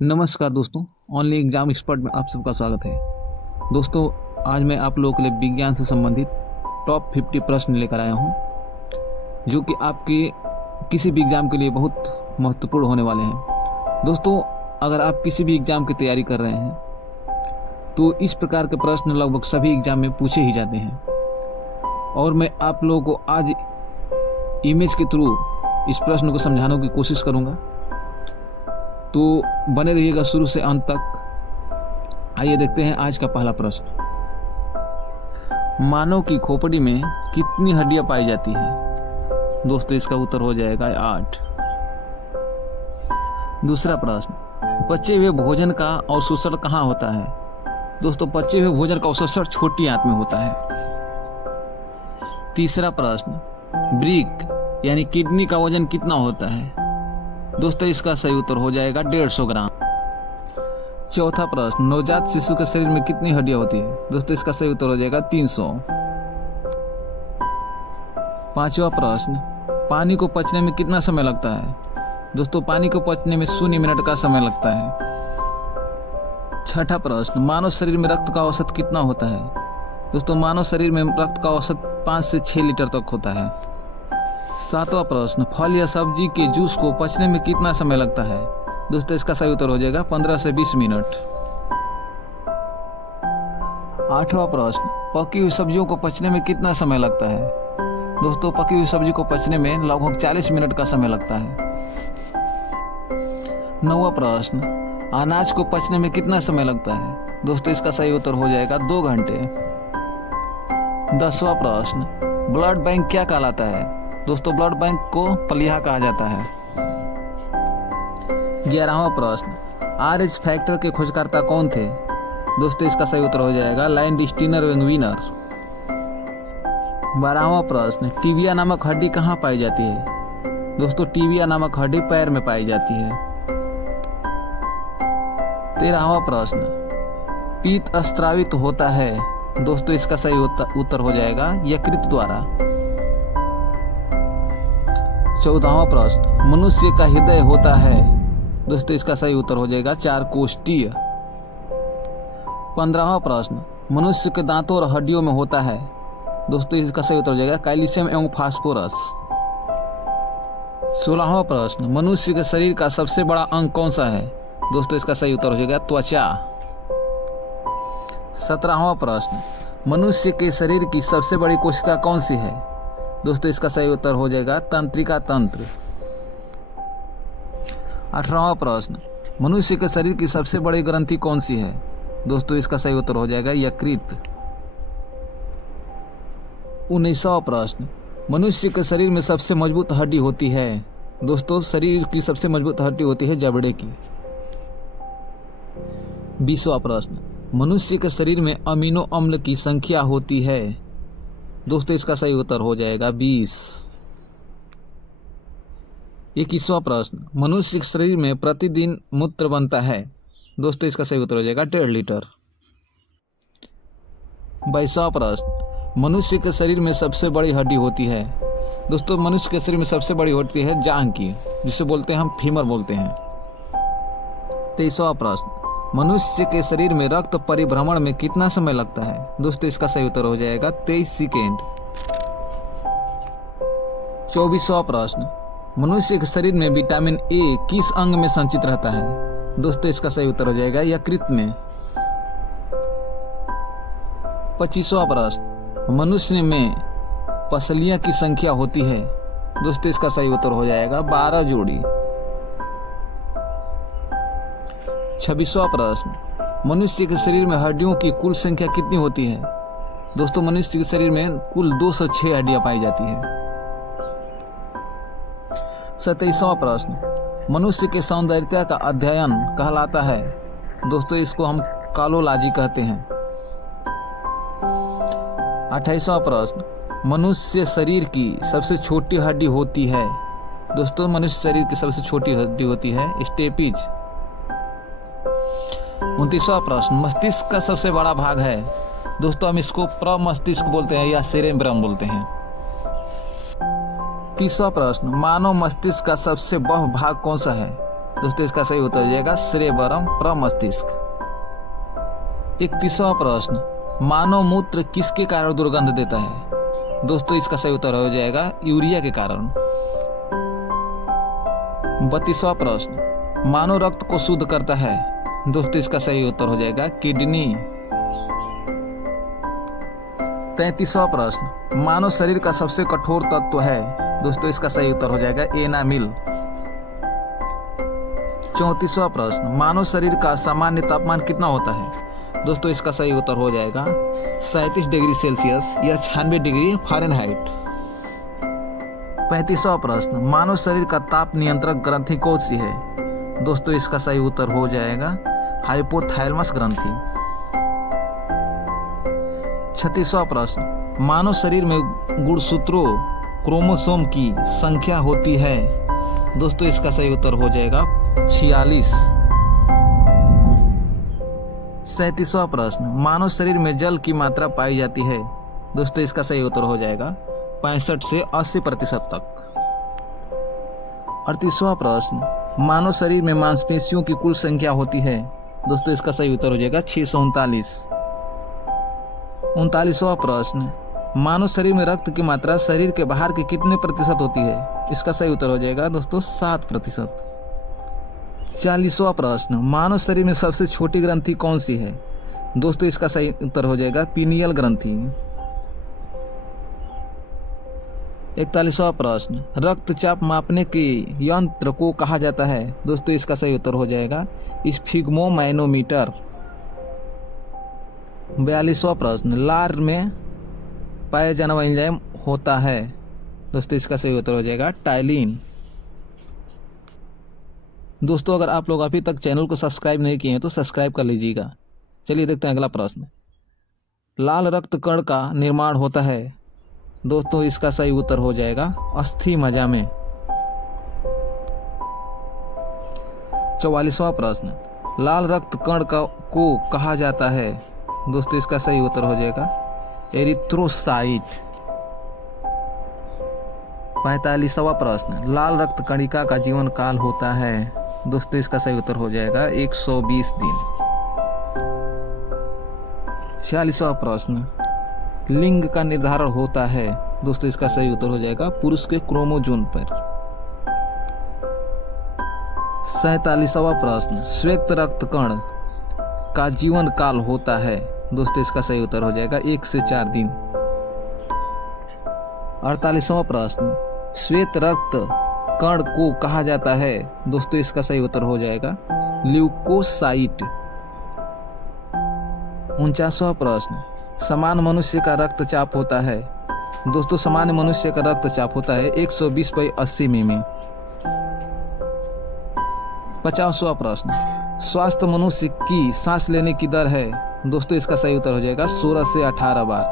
नमस्कार दोस्तों, online exam expert में आप सबका स्वागत है। दोस्तों, आज मैं आप लोगों के लिए विज्ञान से संबंधित टॉप 50 प्रश्न लेकर आया हूं, जो कि आपके किसी भी एग्ज़ाम के लिए बहुत महत्वपूर्ण होने वाले हैं। दोस्तों, अगर आप किसी भी एग्ज़ाम की तैयारी कर रहे हैं तो इस प्रकार के प्रश्न लगभग सभी एग्ज़ाम में पूछे ही जाते हैं, और मैं आप लोगों को आज इमेज के थ्रू इस प्रश्न को समझाने की कोशिश करूँगा। तो बने रहिएगा शुरू से अंत तक। आइए देखते हैं आज का पहला प्रश्न। मानव की खोपड़ी में कितनी हड्डियां पाई जाती हैं? दोस्तों, इसका उत्तर हो जाएगा 8। दूसरा प्रश्न, पचे हुए भोजन का अवशोषण कहाँ होता है? दोस्तों, पचे हुए भोजन का अवशोषण छोटी आंत में होता है। तीसरा प्रश्न, ब्रिक यानी किडनी का वजन कितना होता है? दोस्तों, इसका सही उत्तर हो जाएगा 150 ग्राम। चौथा प्रश्न, नवजात शिशु के शरीर में कितनी हड्डियां होती है? दोस्तों, इसका सही उत्तर हो जाएगा 300। पांचवा प्रश्न, पानी को पचने में कितना समय लगता है? दोस्तों, पानी को पचने में 0 मिनट का समय लगता है। छठा प्रश्न, मानव शरीर में रक्त का औसत कितना होता है? दोस्तों, मानव शरीर में रक्त का औसत 5 से 6 लीटर तक होता है। सातवां प्रश्न, फल या सब्जी के जूस को पचने में कितना समय लगता है? दोस्तों, इसका सही उत्तर हो जाएगा 15 से 20 मिनट। आठवां प्रश्न, पकी हुई सब्जियों को पचने में कितना समय लगता है? दोस्तों, पकी हुई सब्जी को पचने में लगभग 40 मिनट का समय लगता है। नौवां प्रश्न, अनाज को पचने में कितना समय लगता है? दोस्तों, इसका सही उत्तर हो जाएगा 2 घंटे। 10वां प्रश्न, ब्लड बैंक क्या कहलाता है? दोस्तों, ब्लड बैंक को प्लीहा कहा जाता है। 11वां प्रश्न, RH फैक्टर के खोजकर्ता कौन थे? दोस्तों, इसका सही उत्तर हो जाएगा लैंडस्टीनर वेंगवीनर। 12वां प्रश्न, टिबिया नामक हड्डी कहाँ पाई जाती है? दोस्तों, टिबिया नामक हड्डी पैर में पाई जाती है। 13वां प्रश्न, पीत स्रावित होता है? दोस्तों, इसका सही उत्तर हो जाएगा यकृत द्वारा। 14वां प्रश्न, मनुष्य का हृदय होता है? दोस्तों, इसका सही उत्तर हो जाएगा 4 कोष्ठीय। 15वां प्रश्न, मनुष्य के दांतों और हड्डियों में होता है? दोस्तों, इसका सही उत्तर हो जाएगा कैल्शियम एवं फास्फोरस। 16वां प्रश्न, मनुष्य के शरीर का सबसे बड़ा अंग कौन सा है? दोस्तों, इसका सही उत्तर हो जाएगा त्वचा। 17वां प्रश्न, मनुष्य के शरीर की सबसे बड़ी कोशिका कौन सी है? दोस्तों, इसका सही उत्तर हो जाएगा तंत्रिका तंत्र। 18वां प्रश्न, मनुष्य के शरीर की सबसे बड़ी ग्रंथि कौन सी है? दोस्तों, इसका सही उत्तर हो जाएगा यकृत। 19वां प्रश्न, मनुष्य के शरीर में सबसे मजबूत हड्डी होती है? दोस्तों, शरीर की सबसे मजबूत हड्डी होती है जबड़े की। 20वां प्रश्न, मनुष्य के शरीर में अमीनो अम्ल की संख्या होती है? दोस्तों, इसका सही उत्तर हो जाएगा 20। 21वां प्रश्न, मनुष्य के शरीर में प्रतिदिन मूत्र बनता है? दोस्तों, इसका सही उत्तर हो जाएगा 1.5 लीटर। 22वां प्रश्न, मनुष्य के शरीर में सबसे बड़ी हड्डी होती है? दोस्तों, मनुष्य के शरीर में सबसे बड़ी होती है जांघ की, जिसे बोलते हैं हम फीमर बोलते हैं। 23वां प्रश्न, मनुष्य के शरीर में रक्त परिभ्रमण में कितना समय लगता है? दोस्तों, इसका सही उत्तर हो जाएगा 23 सेकेंड। 24वां प्रश्न, मनुष्य के शरीर में विटामिन ए किस अंग में संचित रहता है? दोस्तों, इसका सही उत्तर हो जाएगा यकृत में। 25वां प्रश्न, मनुष्य में पसलियां की संख्या होती है? दोस्तों, इसका सही उत्तर हो जाएगा 12 जोड़ी। 26वां प्रश्न, मनुष्य के शरीर में हड्डियों की कुल संख्या कितनी होती है? दोस्तों, मनुष्य के शरीर में कुल 206 हड्डियां पाई जाती है। 27वां प्रश्न, मनुष्य के सौंदर्यता का अध्ययन कहलाता है? दोस्तों, इसको हम कालोलॉजी कहते हैं। 28वां प्रश्न, मनुष्य शरीर की सबसे छोटी हड्डी होती है? दोस्तों, मनुष्य शरीर की सबसे छोटी हड्डी होती है स्टेपिज। 29वां प्रश्न, मस्तिष्क का सबसे बड़ा भाग है? दोस्तों, हम इसको प्रमस्तिष्क बोलते हैं या सेरेब्रम बोलते हैं। 30वां प्रश्न, मानव मस्तिष्क का सबसे बड़ा भाग कौन सा है? दोस्तों इसका सही उत्तर हो जाएगा सेरेब्रम प्रमस्तिष्क। 31वां प्रश्न, मानव मूत्र किसके कारण दुर्गंध देता है? दोस्तों इसका सही उत्तर हो जाएगा यूरिया के कारण। 32वां प्रश्न, मानव रक्त को शुद्ध करता है? दोस्तों इसका सही उत्तर हो जाएगा किडनी। 33वां प्रश्न, मानव शरीर का सबसे कठोर तत्व है? दोस्तों इसका सही उत्तर हो जाएगा एनामिल। 34वां प्रश्न, मानव शरीर का सामान्य तापमान कितना होता है? दोस्तों इसका सही उत्तर हो जाएगा 37 डिग्री सेल्सियस या 96 डिग्री फ़ारेनहाइट। 35वां प्रश्न, मानव शरीर का ताप नियंत्रक ग्रंथि कौन सी है? दोस्तों इसका सही उत्तर हो जाएगा हाइपोथैलेमस ग्रंथि। 36वां प्रश्न, मानव शरीर में गुणसूत्रों क्रोमोसोम की संख्या होती है? दोस्तों इसका सही उत्तर हो जाएगा 46। 37वां प्रश्न, मानव शरीर में जल की मात्रा पाई जाती है? दोस्तों इसका सही उत्तर हो जाएगा 65 से 80% तक। 38वां प्रश्न, मानव शरीर में मांसपेशियों की कुल संख्या होती है? दोस्तों इसका सही उत्तर हो जाएगा 639। 39वां प्रश्न, मानव शरीर में रक्त की मात्रा शरीर के बाहर के कितने प्रतिशत होती है? इसका सही उत्तर हो जाएगा दोस्तों 7%। 40वां प्रश्न, मानव शरीर में सबसे छोटी ग्रंथि कौन सी है? दोस्तों इसका सही उत्तर हो जाएगा पीनियल ग्रंथि। 41वां प्रश्न, रक्तचाप मापने के यंत्र को कहा जाता है? दोस्तों इसका सही उत्तर हो जाएगा स्फिग्मोमैनोमीटर। 42वां प्रश्न, लार में पाया जाने वाला एंजाइम होता है? दोस्तों इसका सही उत्तर हो जाएगा टाइलिन। दोस्तों अगर आप लोग अभी तक चैनल को सब्सक्राइब नहीं किए हैं तो सब्सक्राइब कर लीजिएगा। चलिए देखते हैं अगला प्रश्न, लाल रक्त कण का निर्माण होता है? दोस्तों इसका सही उत्तर हो जाएगा अस्थि मज्जा में। 44वां प्रश्न, लाल रक्त कण को कहा जाता है? दोस्तों इसका सही उत्तर हो जाएगा एरिथ्रोसाइट। 45वां प्रश्न, लाल रक्त कणिका का जीवन काल होता है? दोस्तों इसका सही उत्तर हो जाएगा 120 दिन। 46वां प्रश्न, लिंग का निर्धारण होता है? दोस्तों इसका सही उत्तर हो जाएगा पुरुष के क्रोमोजोम पर। 47वां प्रश्न, श्वेत रक्त कण का जीवन काल होता है? दोस्तों इसका सही उत्तर हो जाएगा 1 से 4 दिन। 48वां प्रश्न, श्वेत रक्त कण को कहा जाता है? दोस्तों इसका सही उत्तर हो जाएगा ल्यूकोसाइट। 49वां प्रश्न, समान मनुष्य का रक्तचाप होता है? दोस्तों सामान्य मनुष्य का रक्तचाप होता है 120/80 मिमी। 50वां प्रश्न, स्वस्थ मनुष्य की सांस लेने की दर है? दोस्तों इसका सही उत्तर हो जाएगा 16 से 18 बार।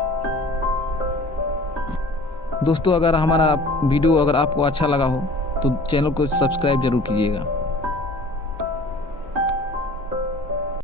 दोस्तों अगर हमारा वीडियो अगर आपको अच्छा लगा हो तो चैनल को सब्सक्राइब जरूर कीजिएगा।